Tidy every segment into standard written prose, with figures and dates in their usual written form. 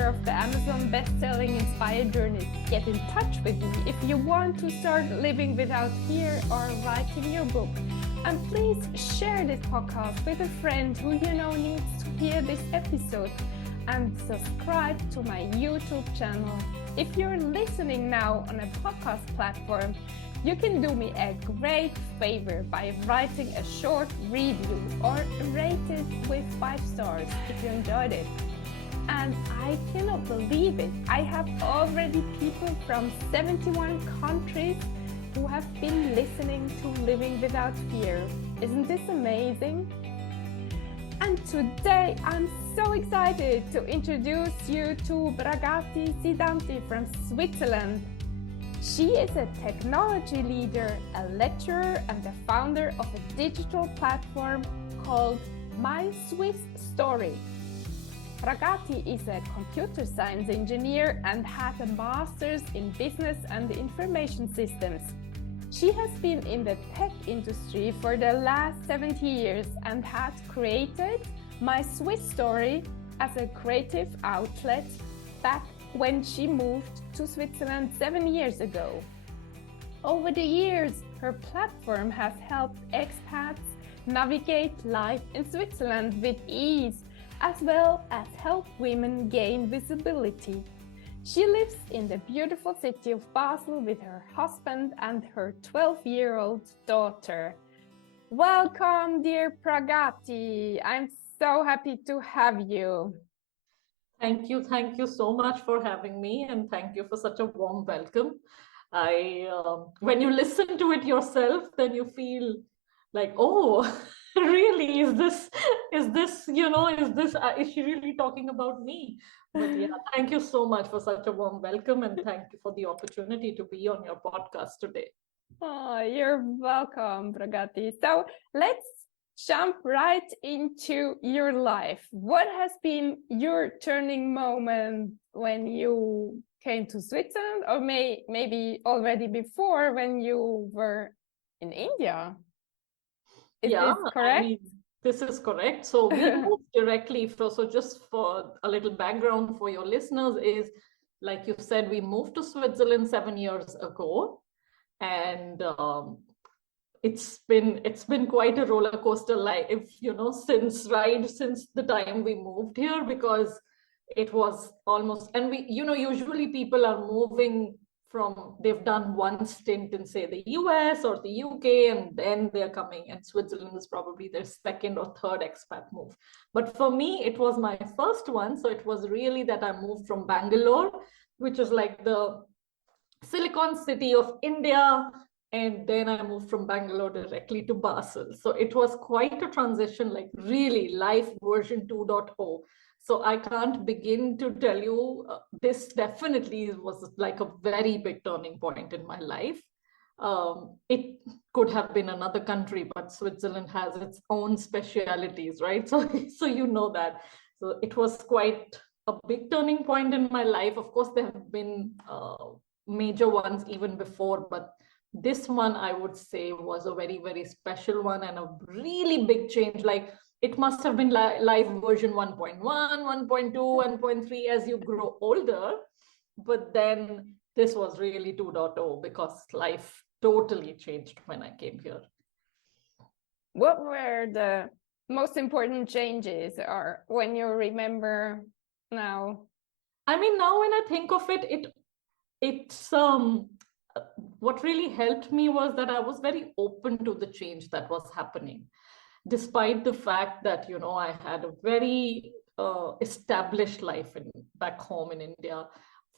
author of the Amazon best-selling Inspired Journey. Get in touch with me if you want to start living without fear or writing your book. And please share this podcast with a friend who you know needs to hear this episode. And subscribe to my YouTube channel. If you're listening now on a podcast platform, you can do me a great favor by writing a short review or rate it with 5 stars if you enjoyed it. And I cannot believe it. I have already people from 71 countries who have been listening to Living Without Fear. Isn't this amazing? And today I'm so excited to introduce you to Pragati Siddhanti from Switzerland. She is a technology leader, a lecturer, and the founder of a digital platform called My Swiss Story. Pragati is a computer science engineer and has a master's in business and information systems. She has been in the tech industry for the last 70 years and has created My Swiss Story as a creative outlet back when she moved to Switzerland 7 years ago. Over the years, her platform has helped expats navigate life in Switzerland with ease, as well as help women gain visibility. She lives in the beautiful city of Basel with her husband and her 12-year-old daughter. Welcome, dear Pragati. I'm so happy to have you. Thank you so much for having me, and thank you for such a warm welcome. When you listen to it yourself, then you feel like, oh, really? Is she really talking about me? But yeah, thank you so much for such a warm welcome, and thank you for the opportunity to be on your podcast today. Oh, you're welcome, Pragati. So let's jump right into your life. What has been your turning moment when you came to Switzerland, or maybe already before when you were in India? Is this correct? This is correct. So we moved directly so just for a little background for your listeners is, like you said, we moved to Switzerland 7 years ago, and it's been quite a roller coaster life, since the time we moved here, because it was almost, and usually people are moving from, they've done one stint in, say, the US or the UK, and then they're coming, and Switzerland is probably their second or third expat move. But for me, it was my first one. So it was really that I moved from Bangalore, which is like the Silicon City of India, and then I moved from Bangalore directly to Basel. So it was quite a transition, like really life version 2.0. So I can't begin to tell you, this definitely was like a very big turning point in my life. It could have been another country, but Switzerland has its own specialities, right? So you know that. So it was quite a big turning point in my life. Of course, there have been major ones even before, but this one, I would say, was a very, very special one and a really big change. Like, it must have been life version 1.1, 1.2, 1.3 as you grow older. But then this was really 2.0, because life totally changed when I came here. What were the most important changes, or when you remember now? I mean, now when I think of it, it's what really helped me was that I was very open to the change that was happening, despite the fact that, I had a very established life back home in India,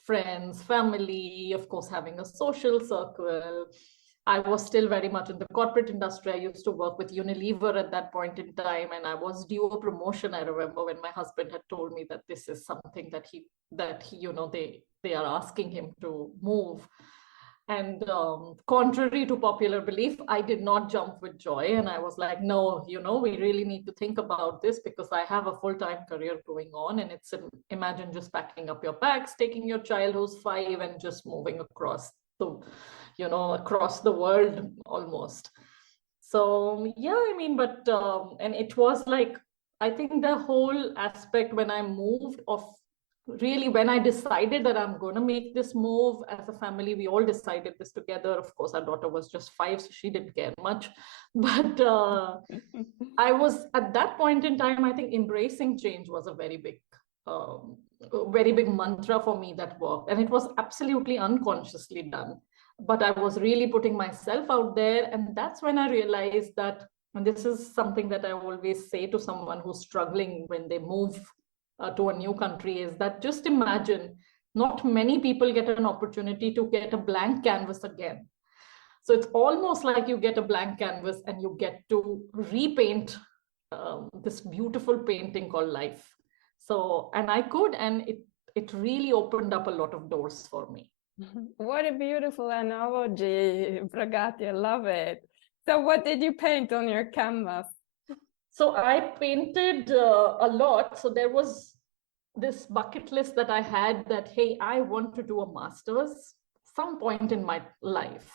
friends, family, of course, having a social circle. I was still very much in the corporate industry. I used to work with Unilever at that point in time, and I was due a promotion. I remember when my husband had told me that this is something that he they are asking him to move. And contrary to popular belief, I did not jump with joy. And I was like, no, we really need to think about this, because I have a full-time career going on. And imagine just packing up your bags, taking your child who's 5, and just moving across the world almost. So yeah, I mean, but and it was like, I think the whole aspect when I moved of really, when I decided that I'm going to make this move as a family, we all decided this together. Of course, our daughter was just 5, so she didn't care much. But I was at that point in time, I think embracing change was a very big mantra for me that worked. And it was absolutely unconsciously done. But I was really putting myself out there. And that's when I realized that, and this is something that I always say to someone who's struggling when they move to a new country, is that just imagine not many people get an opportunity to get a blank canvas again. So it's almost like you get a blank canvas and you get to repaint this beautiful painting called life. So, and I could, and it really opened up a lot of doors for me. What a beautiful analogy, Pragati. I love it. So what did you paint on your canvas? So I painted a lot. So there was this bucket list that I had that, hey, I want to do a master's some point in my life.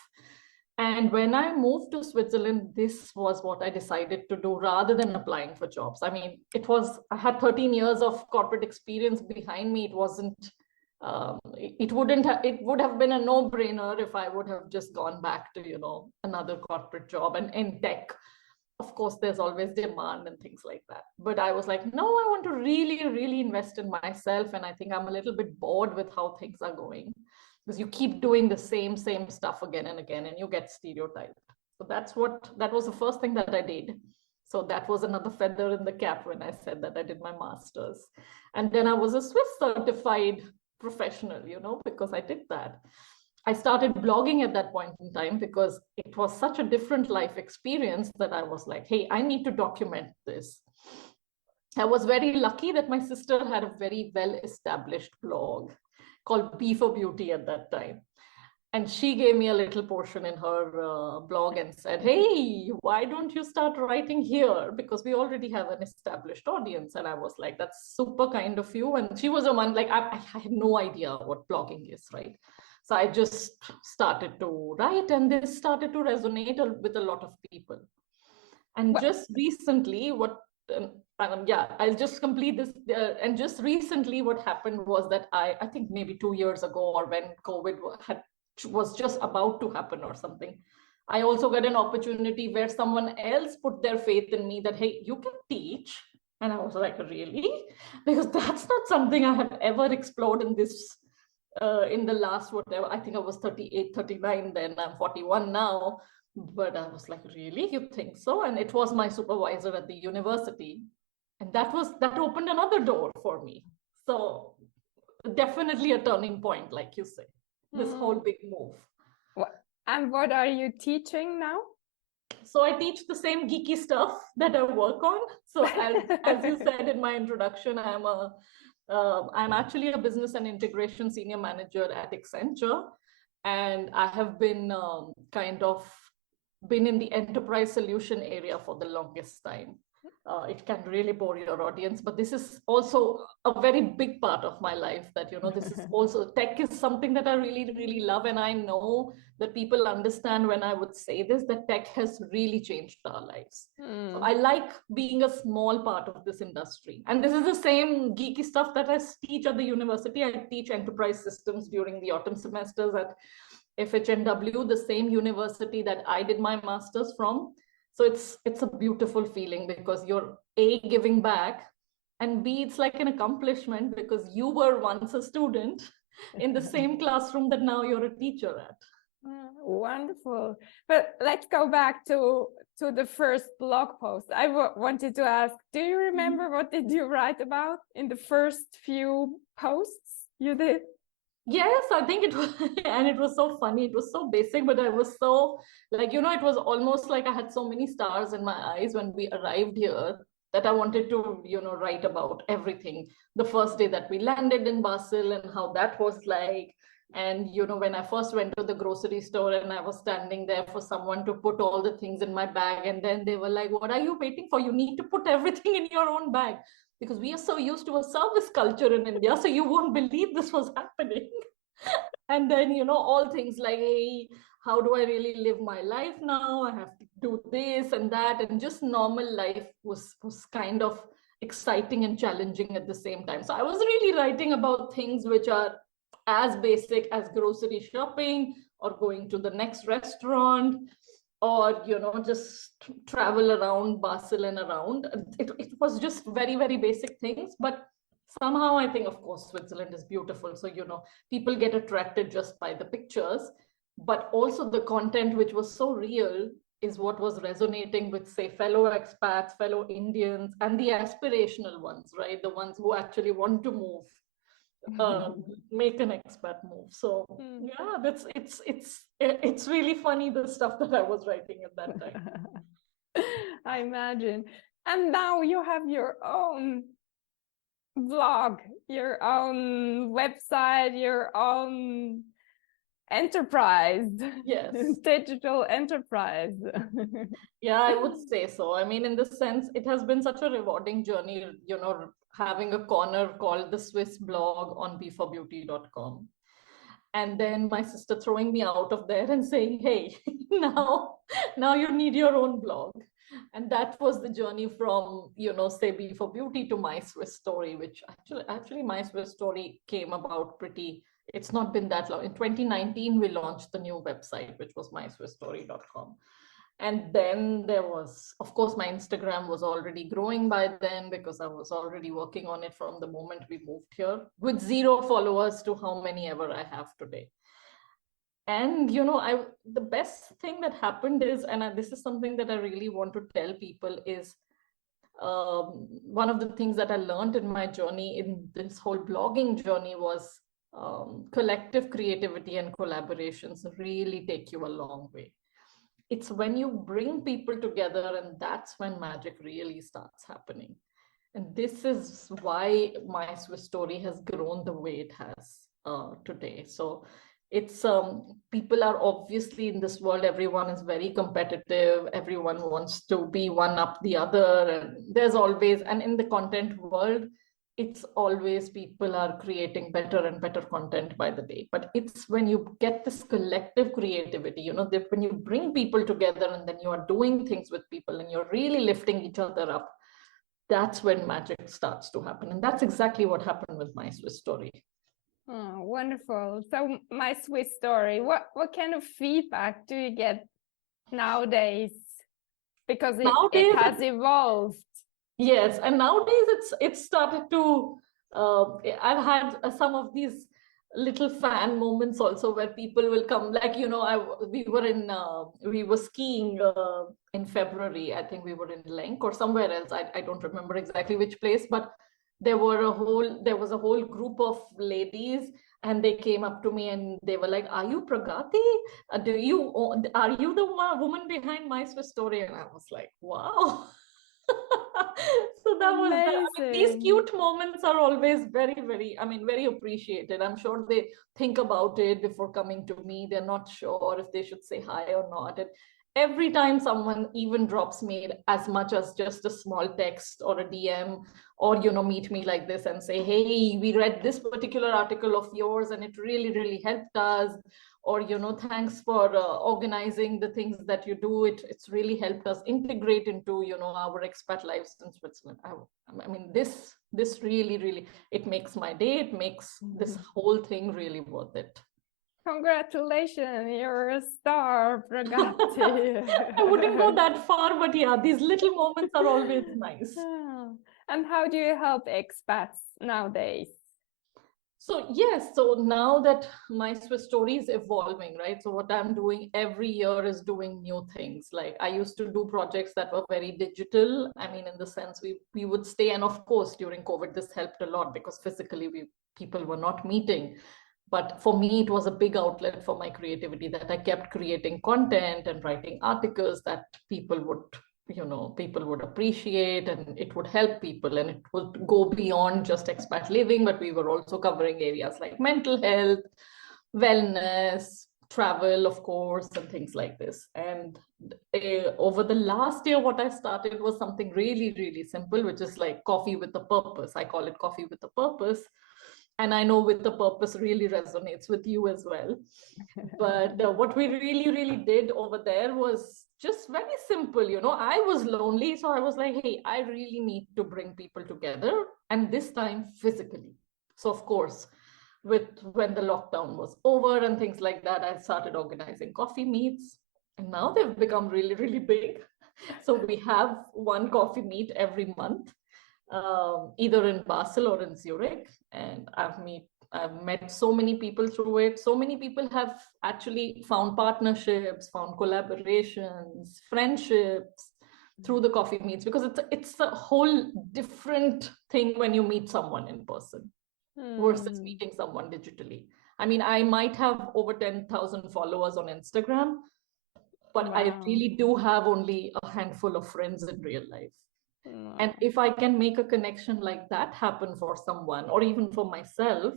And when I moved to Switzerland, this was what I decided to do rather than applying for jobs. I mean, I had 13 years of corporate experience behind me. It wasn't, it would have been a no-brainer if I would have just gone back to, another corporate job. And in tech, of course, there's always demand and things like that. But I was like, no, I want to really, really invest in myself. And I think I'm a little bit bored with how things are going, because you keep doing the same stuff again and again, and you get stereotyped. So that was the first thing that I did. So that was another feather in the cap when I said that I did my master's. And then I was a Swiss certified professional, because I did that. I started blogging at that point in time because it was such a different life experience that I was like, hey, I need to document this. I was very lucky that my sister had a very well-established blog called B for Beauty at that time. And she gave me a little portion in her blog and said, hey, why don't you start writing here? Because we already have an established audience. And I was like, that's super kind of you. And she was a one, like, I had no idea what blogging is, right? So I just started to write, and this started to resonate with a lot of people. And just recently, I'll just complete this. And just recently, what happened was that I think maybe 2 years ago, or when COVID was just about to happen or something, I also got an opportunity where someone else put their faith in me that, hey, you can teach. And I was like, really? Because that's not something I had ever explored in this in the last, whatever, I think I was 38, 39 then, I'm 41 now. But I was like, really? You think so? And it was my supervisor at the university. And that opened another door for me. So definitely a turning point, like you say, this whole big move. And what are you teaching now? So I teach the same geeky stuff that I work on. So as you said in my introduction, I'm actually a business and integration senior manager at Accenture. And I have been been in the enterprise solution area for the longest time. It can really bore your audience, but this is also a very big part of my life that, this is also, tech is something that I really, really love. And I know that people understand when I would say this, that tech has really changed our lives. So I like being a small part of this industry. And this is the same geeky stuff that I teach at the university. I teach enterprise systems during the autumn semesters at FHNW, the same university that I did my master's from. So it's a beautiful feeling because you're A, giving back, and B, it's like an accomplishment because you were once a student in the same classroom that now you're a teacher at. Wonderful. But let's go back to the first blog post. I wanted to ask, do you remember what did you write about in the first few posts you did? Yes, I think it was, and it was so funny. It was so basic, but I was so like, it was almost like I had so many stars in my eyes when we arrived here that I wanted to, write about everything. The first day that we landed in Basel and how that was like. And, when I first went to the grocery store and I was standing there for someone to put all the things in my bag. And then they were like, what are you waiting for? You need to put everything in your own bag. Because we are so used to a service culture in India, so you won't believe this was happening. And then, all things like, hey, how do I really live my life now? I have to do this and that. And just normal life was kind of exciting and challenging at the same time. So I was really writing about things which are as basic as grocery shopping or going to the next restaurant, or just travel around Basel and around. It was just very, very basic things, but somehow I think, of course, Switzerland is beautiful, so people get attracted just by the pictures, but also the content, which was so real, is what was resonating with, say, fellow expats, fellow Indians, and the aspirational ones, right? The ones who actually want to move, make an expat move. So yeah, it's really funny, the stuff that I was writing at that time. I imagine. And now you have your own blog, your own website, your own enterprise. Yes. Digital enterprise. Yeah, I would say so. I mean, in the sense, it has been such a rewarding journey, having a corner called the Swiss blog on beforbeauty.com. And then my sister throwing me out of there and saying, hey, now you need your own blog. And that was the journey from, say, Be for Beauty to My Swiss Story, which actually My Swiss Story came about it's not been that long. In 2019, we launched the new website, which was myswissstory.com. And then there was, of course, my Instagram was already growing by then, because I was already working on it from the moment we moved here, with 0 followers to how many ever I have today. And, the best thing that happened is, and this is something that I really want to tell people, is one of the things that I learned in my journey, in this whole blogging journey, was collective creativity and collaborations really take you a long way. It's when you bring people together, and that's when magic really starts happening. And this is why My Swiss Story has grown the way it has today. So it's people are obviously, in this world, everyone is very competitive. Everyone wants to be one up the other. And there's always, and in the content world, it's always people are creating better and better content by the day. But it's when you get this collective creativity, when you bring people together and then you are doing things with people and you're really lifting each other up, that's when magic starts to happen. And that's exactly what happened with My Swiss Story. Oh, wonderful. So My Swiss Story, what kind of feedback do you get nowadays? Because it has evolved. Yes, and nowadays it's started to, I've had some of these little fan moments also, where people will come, like, we were skiing in February. I think we were in Lenk or somewhere else. I don't remember exactly which place, but there was a whole group of ladies, and they came up to me and they were like, are you Pragati? Are you the woman behind My Swiss Story? And I was like, wow. So that was these cute moments are always very, very, very appreciated. I'm sure they think about it before coming to me. They're not sure if they should say hi or not. And every time someone even drops me as much as just a small text or a DM, or meet me like this and say, hey, we read this particular article of yours and it really, really helped us, or thanks for organizing the things that you do. It's really helped us integrate into our expat lives in Switzerland. I mean, this really, really, it makes my day. It makes this whole thing really worth it. Congratulations, you're a star, Pragati. I wouldn't go that far, but yeah, these little moments are always nice. And how do you help expats nowadays? So yes, so now that My Swiss Story is evolving, right? So what I'm doing every year is doing new things. Like, I used to do projects that were very digital. I mean, in the sense we would stay, and of course during COVID this helped a lot, because physically people were not meeting. But for me, it was a big outlet for my creativity, that I kept creating content and writing articles that people would appreciate, and it would help people, and it would go beyond just expat living, but we were also covering areas like mental health, wellness, travel, of course, and things like this. And over the last year, what I started was something really, really simple, which is like Coffee with a Purpose. I call it Coffee with a Purpose. And I know With the Purpose really resonates with you as well. But what we really, really did over there was just very simple. I was lonely, so I was like, hey, I really need to bring people together, and this time physically. So of course, when the lockdown was over and things like that, I started organizing coffee meets, and now they've become really, really big. So we have one coffee meet every month, either in Basel or in Zurich, and I've met so many people through it. So many people have actually found partnerships, found collaborations, friendships through the coffee meets, because it's a whole different thing when you meet someone in person versus meeting someone digitally. I mean, I might have over 10,000 followers on Instagram, but I really do have only a handful of friends in real life. And if I can make a connection like that happen for someone, or even for myself,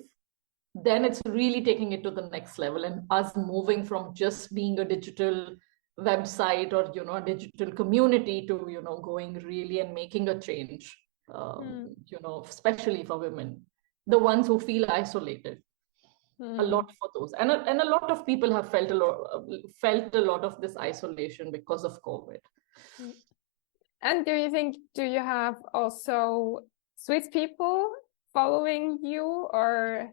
then it's really taking it to the next level, and us moving from just being a digital website or a digital community to going really and making a change, especially for women, the ones who feel isolated. A lot for those, and a lot of people have felt a lot of this isolation because of COVID. And do you have also Swiss people following you, or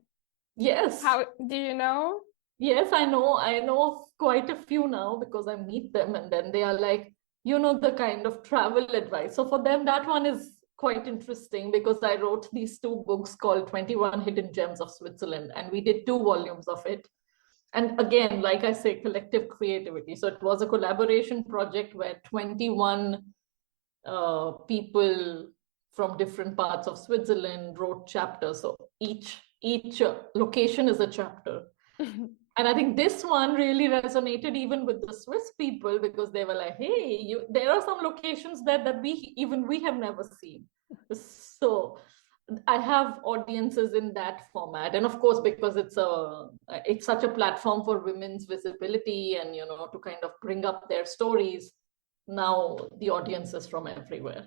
yes, how do you know? Yes, I know quite a few now, because I meet them and then they are like, the kind of travel advice. So for them, that one is quite interesting, because I wrote these two books called 21 Hidden Gems of Switzerland, and we did 2 volumes of it. And again, like I say, collective creativity. So it was a collaboration project where 21 people from different parts of Switzerland wrote chapters. So each location is a chapter. And I think this one really resonated even with the Swiss people, because they were like, hey, there are some locations that we have never seen. So I have audiences in that format. And of course, because it's such a platform for women's visibility and, to kind of bring up their stories, now the audience is from everywhere.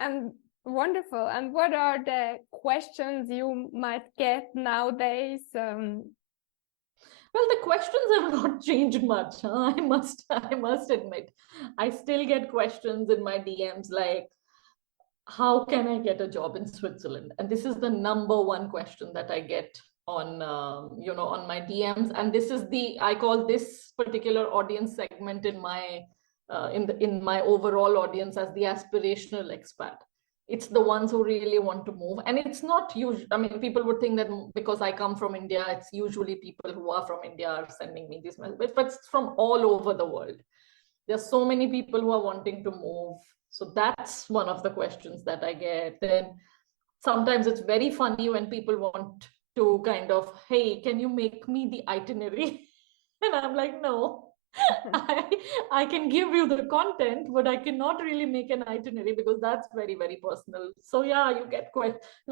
And wonderful. And what are the questions you might get nowadays? Well, the questions have not changed much. Huh? I must admit, I still get questions in my DMs like, how can I get a job in Switzerland? And this is the number one question that I get on on my DMs. And this is I call this particular audience segment in my in my overall audience as the aspirational expat. It's the ones who really want to move. And it's not usual. I mean, people would think that because I come from India, it's usually people who are from India are sending me these messages, but it's from all over the world. There's so many people who are wanting to move. So that's one of the questions that I get. Then sometimes it's very funny when people want to kind of, hey, can you make me the itinerary? And I'm like, no, I can give you the content, but I cannot really make an itinerary, because that's very, very personal. So yeah, you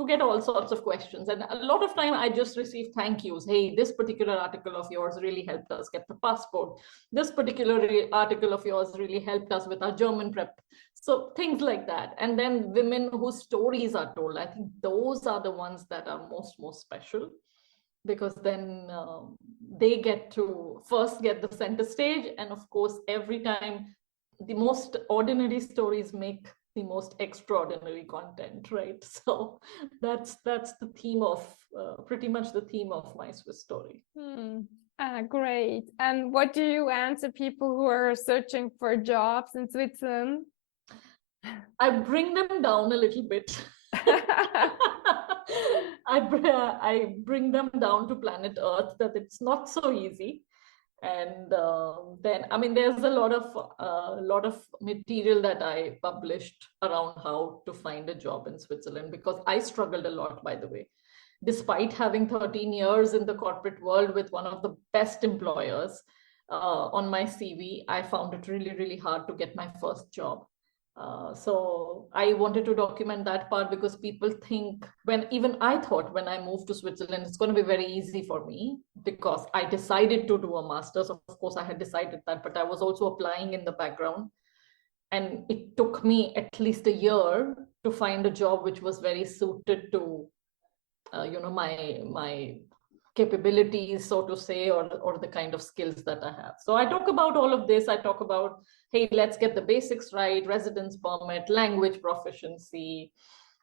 get all sorts of questions, and a lot of time I just receive thank yous. Hey, this particular article of yours really helped us get the passport. This particular article of yours really helped us with our German prep. So things like that. And then women whose stories are told, I think those are the ones that are most special, because then they get to first get the center stage. And of course, every time the most ordinary stories make the most extraordinary content, right? So that's the theme of pretty much the theme of my Swiss story. Great. And what do you answer people who are searching for jobs in Switzerland? I bring them down a little bit. I bring them down to planet Earth, that it's not so easy. And then, I mean, there's a lot of material that I published around how to find a job in Switzerland, because I struggled a lot, by the way. Despite having 13 years in the corporate world with one of the best employers on my CV, I found it really, really hard to get my first job. So I wanted to document that part, because people think, even I thought when I moved to Switzerland, it's going to be very easy for me, because I decided to do a master's. Of course, I had decided that, but I was also applying in the background. And it took me at least a year to find a job which was very suited to, my capabilities, so to say, or the kind of skills that I have. So I talk about all of this. I talk about, hey, let's get the basics right, residence permit, language proficiency,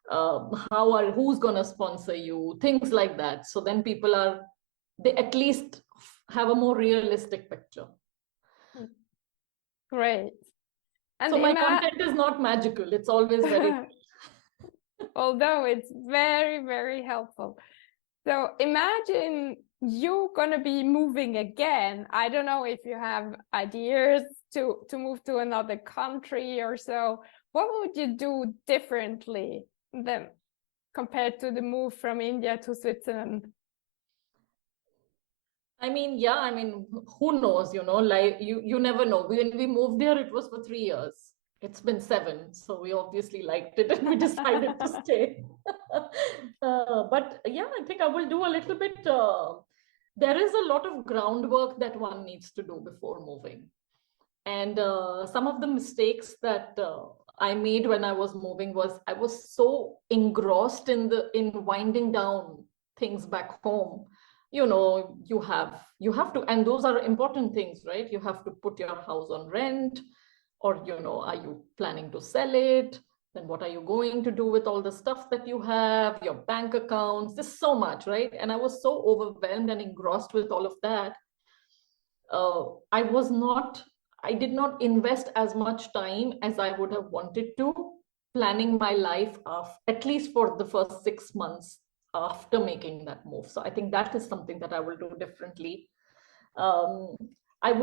who's going to sponsor you, things like that. So then they at least have a more realistic picture. Great. And so my content is not magical. It's always very although it's very, very helpful. So imagine you're going to be moving again. I don't know if you have ideas to move to another country or so. What would you do differently than compared to the move from India to Switzerland? I mean, who knows, like you never know. When we moved here, it was for 3 years. It's been 7. So we obviously liked it and we decided to stay. But yeah, I think I will do a little bit. There is a lot of groundwork that one needs to do before moving. And some of the mistakes that I made when I was moving was I was so engrossed in winding down things back home. You have to, and those are important things, right? You have to put your house on rent, or are you planning to sell it? Then what are you going to do with all the stuff that you have, your bank accounts? There's so much, right? And I was so overwhelmed and engrossed with all of that. I did not invest as much time as I would have wanted to planning my life at least for the first 6 months after making that move. So I think that is something that I will do differently. I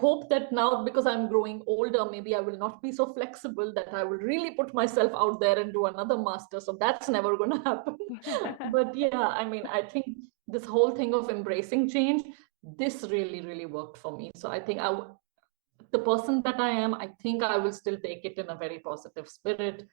hope that now, because I'm growing older, maybe I will not be so flexible that I will really put myself out there and do another master. So that's never going to happen. But yeah, I think this whole thing of embracing change, this really, really worked for me. So I think the person that I am, I think I will still take it in a very positive spirit.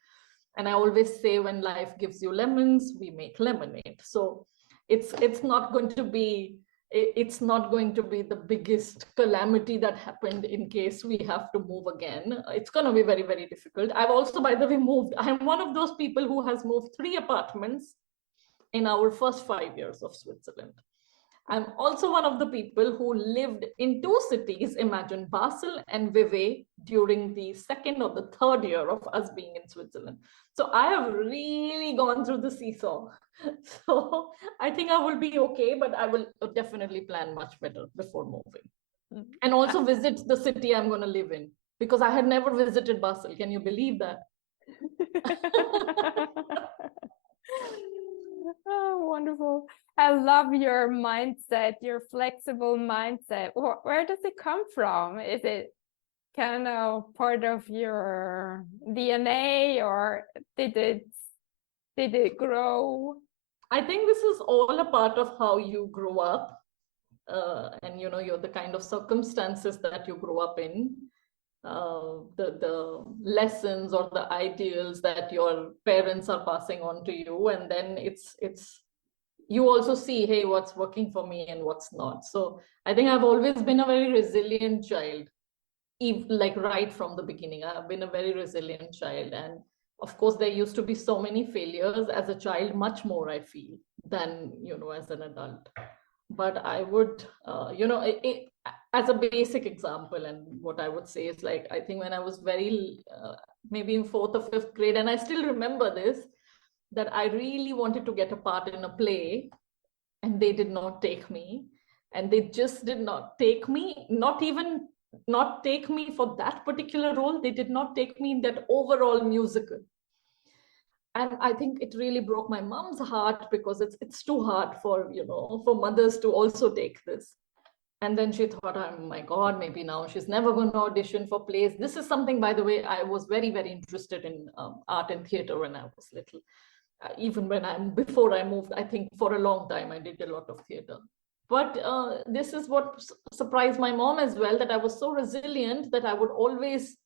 And I always say, when life gives you lemons, we make lemonade. So it's not going to be the biggest calamity that happened in case we have to move again. It's going to be very, very difficult. I've also, by the way, moved. I'm one of those people who has moved 3 apartments in our first 5 years of Switzerland. I'm also one of the people who lived in 2 cities, imagine Basel and Vevey, during the 2nd or the 3rd year of us being in Switzerland. So I have really gone through the seesaw. So I think I will be okay, but I will definitely plan much better before moving. And also visit the city I'm going to live in, because I had never visited Basel. Can you believe that? Oh, wonderful. I love your mindset, your flexible mindset. Where does it come from? Is it kind of part of your DNA, or did it grow? I think this is all a part of how you grow up, and you're the kind of circumstances that you grow up in, the lessons or the ideals that your parents are passing on to you, and then it's you also see, hey, what's working for me and what's not. So I think I've always been a very resilient child, like right from the beginning. I've been a very resilient child, and of course there used to be so many failures as a child, much more I feel than as an adult. But I would as a basic example, and what I would say is, like, I think when I was very maybe in 4th or 5th grade, and I still remember this, that I really wanted to get a part in a play, and they did not take me, and they just did not take me, not take me for that particular role. They did not take me in that overall musical. And I think it really broke my mom's heart, because it's too hard for mothers to also take this. And then she thought, oh my God, maybe now she's never going to audition for plays. This is something, by the way, I was very, very interested in art and theater when I was little. Even before I moved, I think for a long time, I did a lot of theater. But this is what surprised my mom as well, that I was so resilient that I would always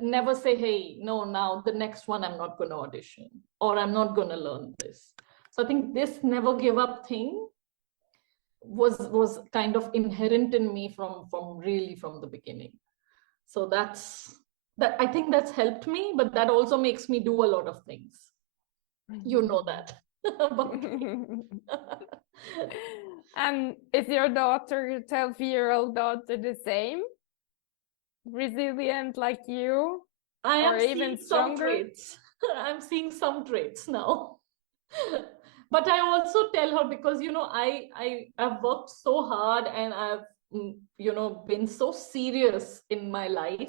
never say, hey, no, now the next one I'm not going to audition, or I'm not going to learn this. So I think this never give up thing was kind of inherent in me from the beginning. So that I think that's helped me, but that also makes me do a lot of things. You know that. And is your daughter, your 12-year-old daughter, the same? Resilient like you? I am Or even seeing some stronger? traits. I'm seeing some traits now. But I also tell her, because I've worked so hard, and I've been so serious in my life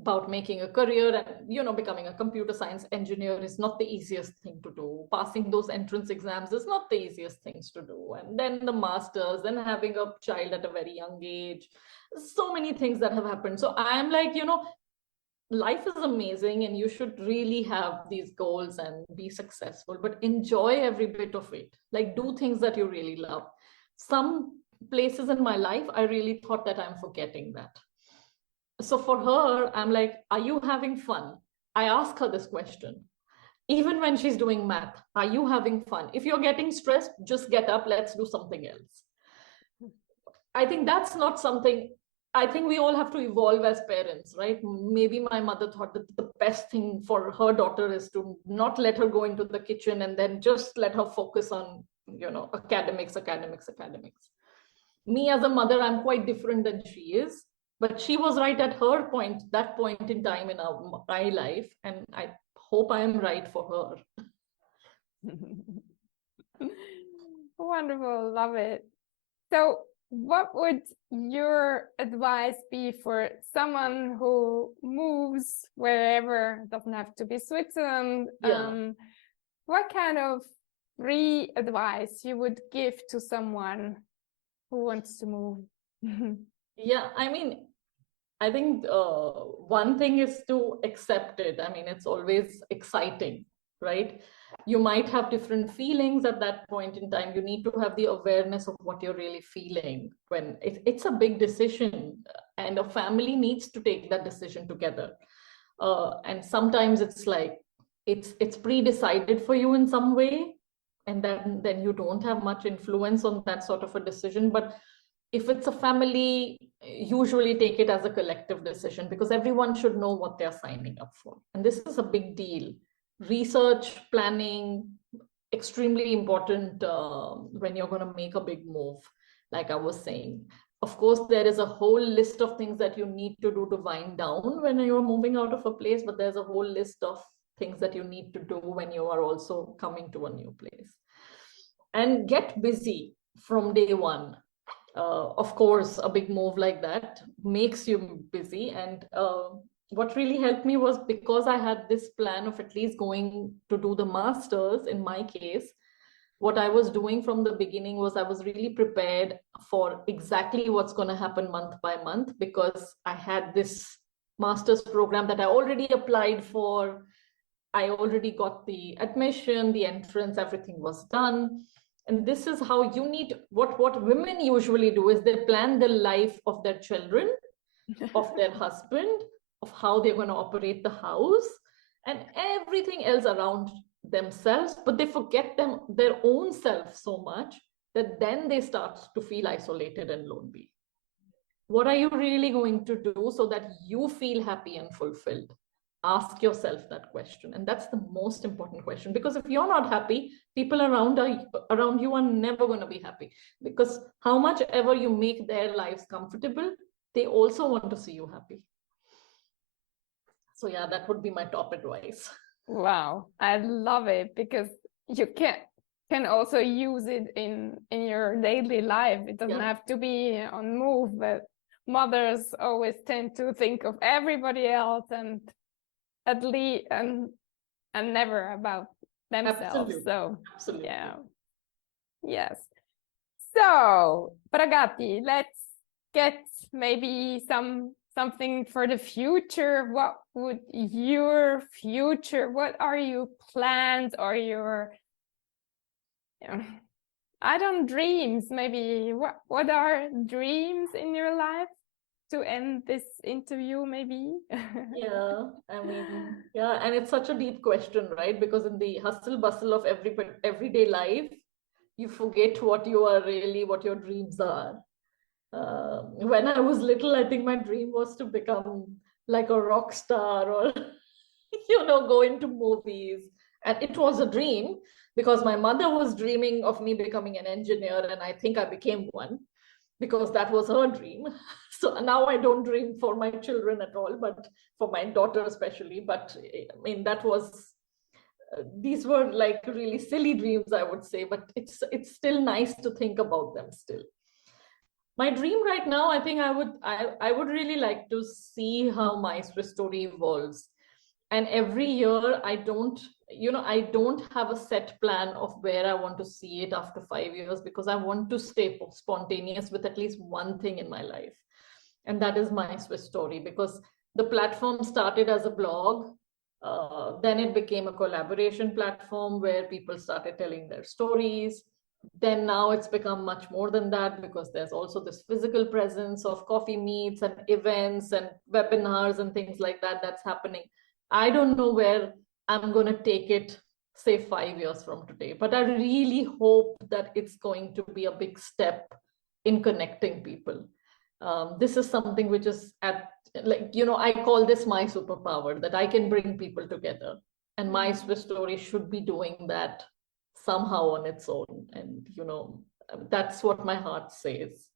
about making a career, and becoming a computer science engineer is not the easiest thing to do. Passing those entrance exams is not the easiest things to do, and then the masters, then having a child at a very young age, so many things that have happened. So I'm like, life is amazing, and you should really have these goals and be successful, but enjoy every bit of it. Like, do things that you really love. Some places in my life, I really thought that I'm forgetting that. So for her, I'm like, are you having fun? I ask her this question. Even when she's doing math, are you having fun? If you're getting stressed, just get up, let's do something else. I think that's not something, I think we all have to evolve as parents, right? Maybe my mother thought that the best thing for her daughter is to not let her go into the kitchen, and then just let her focus on, academics. Me as a mother, I'm quite different than she is, but she was right at her point, that point in time in my life. And I hope I am right for her. Wonderful, love it. So what would your advice be for someone who moves wherever, doesn't have to be Switzerland? Yeah. What kind of free advice you would give to someone who wants to move? Yeah, I think one thing is to accept it. It's always exciting, right? You might have different feelings at that point in time. You need to have the awareness of what you're really feeling when it's a big decision, and a family needs to take that decision together. And sometimes it's like it's pre-decided for you in some way, and then you don't have much influence on that sort of a decision. But if it's a family, usually take it as a collective decision, because everyone should know what they're signing up for. And this is a big deal. Research, planning, extremely important when you're going to make a big move, like I was saying. Of course, there is a whole list of things that you need to do to wind down when you're moving out of a place, but there's a whole list of things that you need to do when you are also coming to a new place. And get busy from day one. Of course, a big move like that makes you busy. And what really helped me was, because I had this plan of at least going to do the masters in my case, what I was doing from the beginning was I was really prepared for exactly what's going to happen month by month, because I had this master's program that I already applied for. I already got the admission, the entrance, everything was done. And this is how you need, what women usually do is they plan the life of their children, of their husband, of how they're going to operate the house, and everything else around themselves, but they forget their own self so much that then they start to feel isolated and lonely. What are you really going to do so that you feel happy and fulfilled? Ask yourself that question. And that's the most important question, because if you're not happy, people around you are never going to be happy, because how much ever you make their lives comfortable, they also want to see you happy. So yeah, that would be my top advice. Wow, I love it, because you can also use it in your daily life. It doesn't have to be on move, but mothers always tend to think of everybody else and at least and never about themselves. Absolutely. So Absolutely. yeah. Yes. So Pragati, let's get maybe something for the future. What would your future, what are your plans or your I don't dreams, maybe what are dreams in your life to end this interview, maybe? Yeah, and it's such a deep question, right? Because in the hustle bustle of everyday life, you forget what your dreams are. When I was little, I think my dream was to become like a rock star, or go into movies. And it was a dream, because my mother was dreaming of me becoming an engineer, and I think I became one because that was her dream. So now I don't dream for my children at all, but for my daughter especially. But I mean, that was these were like really silly dreams, I would say, but it's still nice to think about them still. My dream right now, I think I would really like to see how my Swiss story evolves. And every year I don't have a set plan of where I want to see it after 5 years, because I want to stay spontaneous with at least one thing in my life. And that is my Swiss story, because the platform started as a blog. Then it became a collaboration platform where people started telling their stories. Then now it's become much more than that, because there's also this physical presence of coffee meets and events and webinars and things like that that's happening. I don't know where I'm going to take it, say 5 years from today, but I really hope that it's going to be a big step in connecting people. This is something which is I call this my superpower, that I can bring people together, and my Swiss story should be doing that somehow on its own. And that's what my heart says.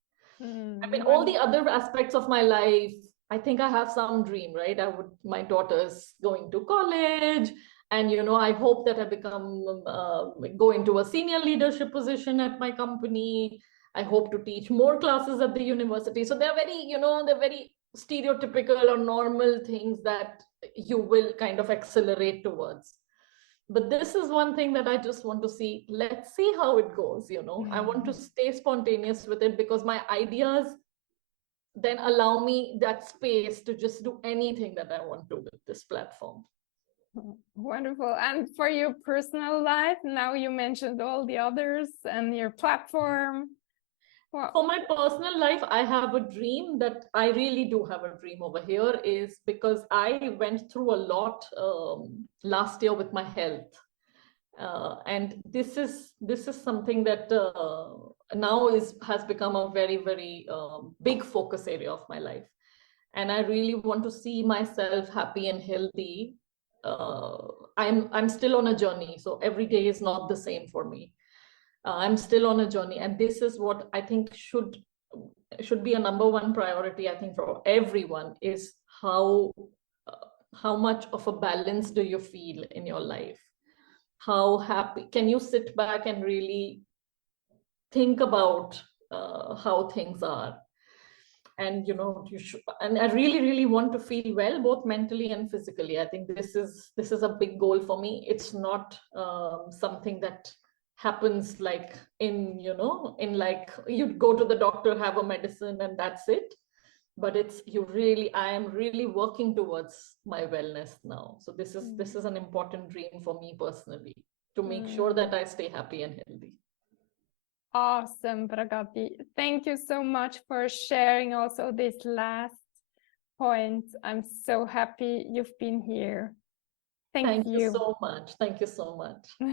I mean, all the other aspects of my life, I think I have some dream, right? My daughter's going to college, and I hope that I go into a senior leadership position at my company. I hope to teach more classes at the university. So they're very stereotypical or normal things that you will kind of accelerate towards. But this is one thing that I just want to see. Let's see how it goes. I want to stay spontaneous with it, because my ideas then allow me that space to just do anything that I want to with this platform. Wonderful. And for your personal life, now you mentioned all the others and your platform. Well, for my personal life, I have a dream, that I really do have a dream over here, is because I went through a lot last year with my health. And this is something that now has become a very, very big focus area of my life. And I really want to see myself happy and healthy. I'm still on a journey, so every day is not the same for me. I'm still on a journey, and this is what I think should be a number one priority, I think, for everyone, is how much of a balance do you feel in your life? How happy can you sit back and really think about how things are? And and I really, really want to feel well, both mentally and physically. I think this is a big goal for me. It's not something that happens like in like you'd go to the doctor, have a medicine, and that's it. But I am really working towards my wellness now. So this is an important dream for me personally, to make sure that I stay happy and healthy. Awesome, Pragati. Thank you so much for sharing also this last point. I'm so happy you've been here. Thank you so much. Thank you so much.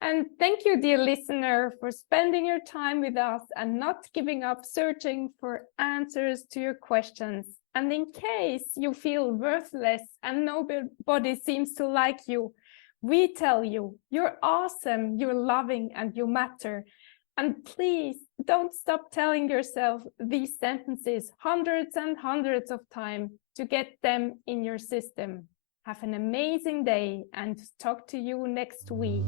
And thank you, dear listener, for spending your time with us and not giving up searching for answers to your questions. And in case you feel worthless and nobody seems to like you, we tell you, you're awesome, you're loving, and you matter. And please don't stop telling yourself these sentences hundreds and hundreds of times to get them in your system. Have an amazing day, and talk to you next week.